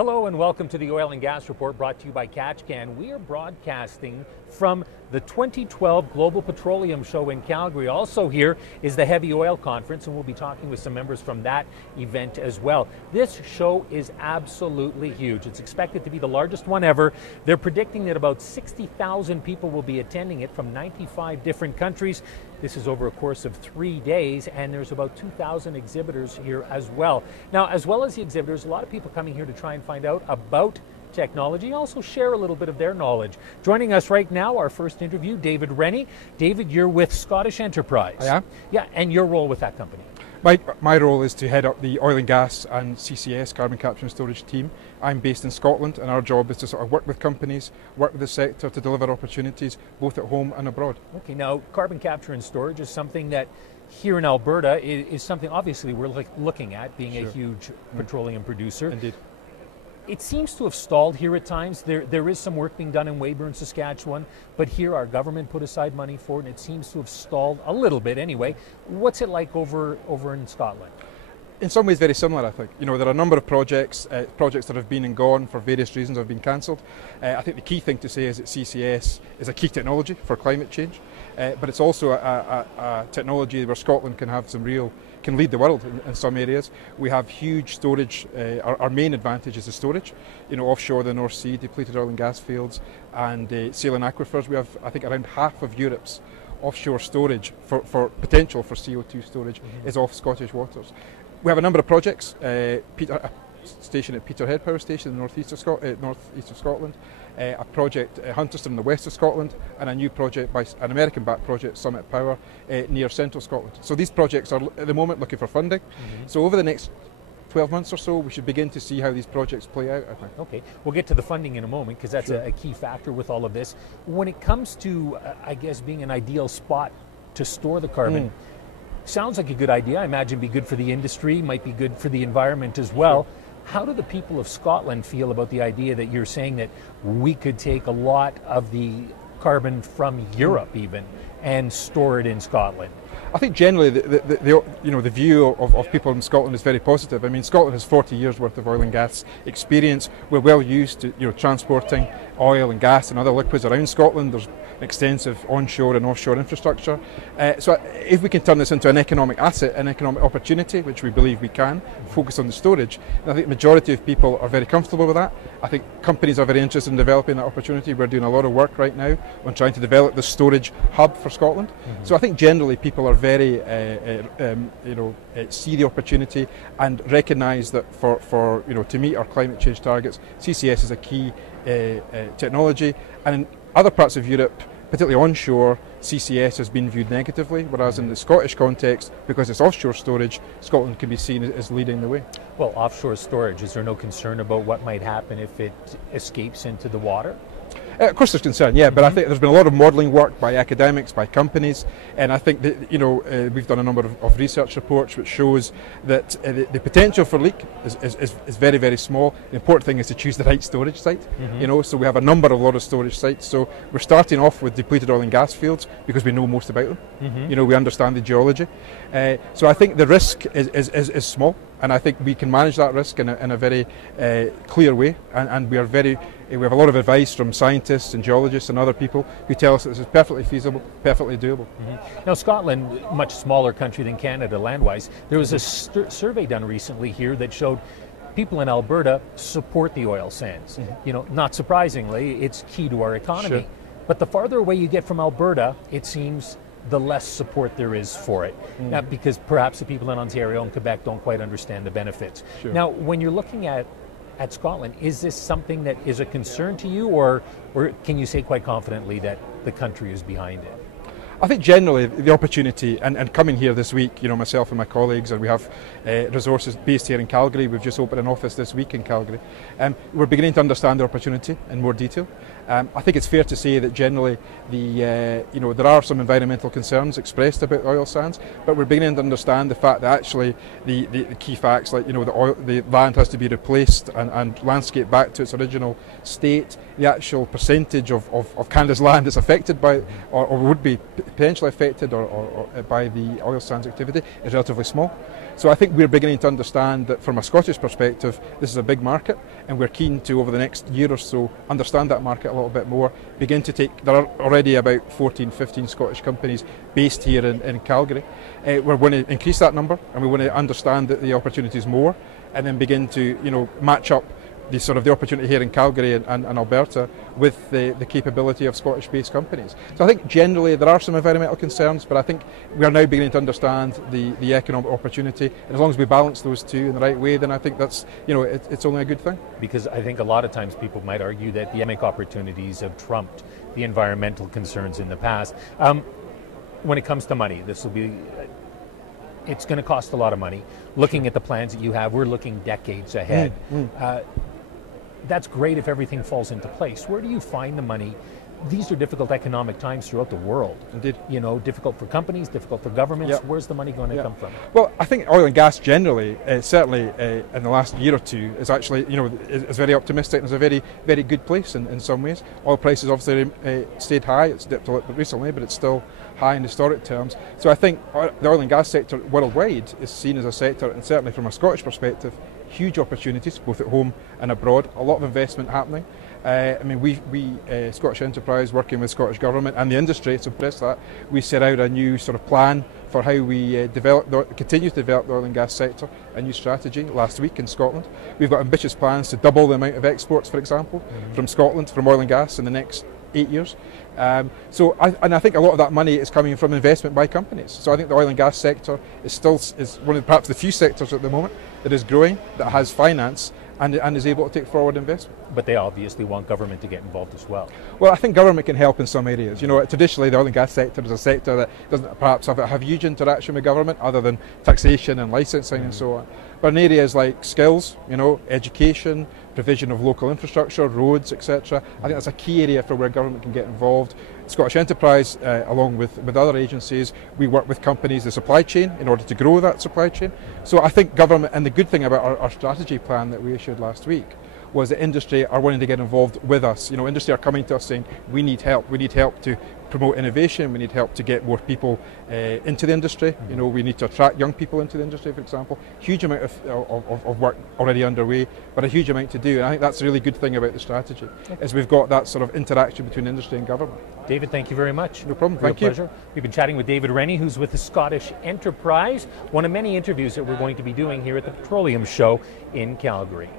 Hello and welcome to the Oil and Gas Report brought to you by Katch. We are broadcasting from the 2012 Global Petroleum Show in Calgary. Also here is the Heavy Oil Conference, and we'll be talking with some members from that event as well. This show is absolutely huge. It's expected to be the largest one ever. They're predicting that about 60,000 people will be attending it from 95 different countries. This is over a course of 3 days, and there's about 2,000 exhibitors here as well. Now, as well as the exhibitors, a lot of people coming here to try and find out about technology, also share a little bit of their knowledge. Joining us right now, our first interview, David Rennie. David, you're with Scottish Enterprise. I am. Yeah, and your role with that company? My role is to head up the oil and gas and CCS, carbon capture and storage team. I'm based in Scotland, and our job is to sort of work with companies, work with the sector to deliver opportunities both at home and abroad. Okay, now carbon capture and storage is something that here in Alberta is something obviously we're looking at, being a huge petroleum producer. Indeed. It seems to have stalled here at times. There is some work being done in Weyburn, Saskatchewan, but here our government put aside money for it, and it seems to have stalled a little bit anyway. What's it like over in Scotland? In some ways very similar, I think. You know, there are a number of projects that have been and gone for various reasons, have been cancelled. I think the key thing to say is that CCS is a key technology for climate change, but it's also a technology where Scotland can lead the world in some areas. We have huge storage. Our main advantage is the storage. You know, offshore the North Sea, depleted oil and gas fields, and saline aquifers. We have, I think, around half of Europe's offshore storage for potential for CO2 storage is off Scottish waters. We have a number of projects. A station at Peterhead Power Station in the northeast of Scotland, a project at Hunterston in the west of Scotland, and a new project by an American-backed project, Summit Power, near central Scotland. So these projects are at the moment looking for funding. So over the next 12 months or so, we should begin to see how these projects play out, I think. Okay, we'll get to the funding in a moment because that's a key factor with all of this. When it comes to, I guess, being an ideal spot to store the carbon, sounds like a good idea. I imagine it'd be good for the industry, might be good for the environment as well. How do the people of Scotland feel about the idea that you're saying that we could take a lot of the carbon from Europe even and store it in Scotland? I think generally the view of people in Scotland is very positive. I mean, Scotland has 40 years worth of oil and gas experience. We're well used to transporting oil and gas and other liquids around Scotland. There's extensive onshore and offshore infrastructure. So if we can turn this into an economic asset, an economic opportunity, which we believe we can, focus on the storage, I think the majority of people are very comfortable with that. I think companies are very interested in developing that opportunity. We're doing a lot of work right now on trying to develop the storage hub for Scotland. So I think generally people are very, see the opportunity and recognise that for to meet our climate change targets, CCS is a key technology. And in other parts of Europe, particularly onshore, CCS has been viewed negatively, whereas in the Scottish context, because it's offshore storage, Scotland can be seen as leading the way. Well, offshore storage, is there no concern about what might happen if it escapes into the water? Of course there's concern, but I think there's been a lot of modelling work by academics, by companies, and I think that we've done a number of research reports which shows that the potential for leak is very, very small. The important thing is to choose the right storage site. So we have a number of storage sites. So we're starting off with depleted oil and gas fields because we know most about them. We understand the geology. So I think the risk is small, and I think we can manage that risk in a very clear way, and we have a lot of advice from scientists and geologists and other people who tell us that this is perfectly feasible, perfectly doable. Now Scotland, much smaller country than Canada land-wise, there was a survey done recently here that showed people in Alberta support the oil sands. Not surprisingly, it's key to our economy. But the farther away you get from Alberta, it seems the less support there is for it. Now, because perhaps the people in Ontario and Quebec don't quite understand the benefits. Now, when you're looking at Scotland, is this something that is a concern to you, or can you say quite confidently that the country is behind it? I think generally the opportunity, and coming here this week, myself and my colleagues, and we have resources based here in Calgary. We've just opened an office this week in Calgary. We're beginning to understand the opportunity in more detail. I think it's fair to say that generally there are some environmental concerns expressed about oil sands, but we're beginning to understand the fact that actually the key facts, like the land has to be replaced and landscaped back to its original state. the actual percentage of Canada's land is affected by, or would be potentially affected or by the oil sands activity is relatively small. So I think we're beginning to understand that from a Scottish perspective, this is a big market, and we're keen to, over the next year or so, understand that market a little bit more, there are already about 14, 15 Scottish companies based here in Calgary. We're going to increase that number, and we want to understand the opportunities more, and then begin to match up the opportunity here in Calgary and Alberta with the capability of Scottish-based companies. So I think generally there are some environmental concerns, but I think we are now beginning to understand the economic opportunity, and as long as we balance those two in the right way, then I think that's it's only a good thing. Because I think a lot of times people might argue that the economic opportunities have trumped the environmental concerns in the past. When it comes to money, it's going to cost a lot of money. Looking at the plans that you have, we're looking decades ahead. That's great if everything falls into place. Where do you find the money? These are difficult economic times throughout the world. Indeed. Difficult for companies, difficult for governments. Yep. Where's the money going to come from? Well, I think oil and gas generally, certainly in the last year or two, is actually, is very optimistic and is a very, very good place in some ways. Oil prices obviously stayed high. It's dipped a little bit recently, but it's still high in historic terms. So I think the oil and gas sector worldwide is seen as a sector, and certainly from a Scottish perspective, huge opportunities both at home and abroad. A lot of investment happening. We Scottish Enterprise, working with Scottish Government and the industry to press that, we set out a new sort of plan for how we continue to develop the oil and gas sector, a new strategy last week in Scotland. We've got ambitious plans to double the amount of exports, for example, from Scotland, from oil and gas in the next 8 years. I think a lot of that money is coming from investment by companies. So I think the oil and gas sector is one of perhaps the few sectors at the moment that is growing, that has finance, and is able to take forward investment. But they obviously want government to get involved as well. Well, I think government can help in some areas. Traditionally the oil and gas sector is a sector that doesn't perhaps have huge interaction with government other than taxation and licensing and so on. But in areas like skills, education, provision of local infrastructure, roads, etc., I think that's a key area for where government can get involved. Scottish Enterprise, along with other agencies, we work with companies, the supply chain, in order to grow that supply chain. So I think government, and the good thing about our strategy plan that we issued last week, was that industry are wanting to get involved with us. Industry are coming to us saying, we need help to promote innovation, we need help to get more people into the industry, we need to attract young people into the industry, for example. Huge amount of work already underway, but a huge amount to do, and I think that's a really good thing about the strategy, is we've got that sort of interaction between industry and government. David, thank you very much. No problem, Real thank you. Pleasure. We've been chatting with David Rennie, who's with the Scottish Enterprise, one of many interviews that we're going to be doing here at the Petroleum Show in Calgary.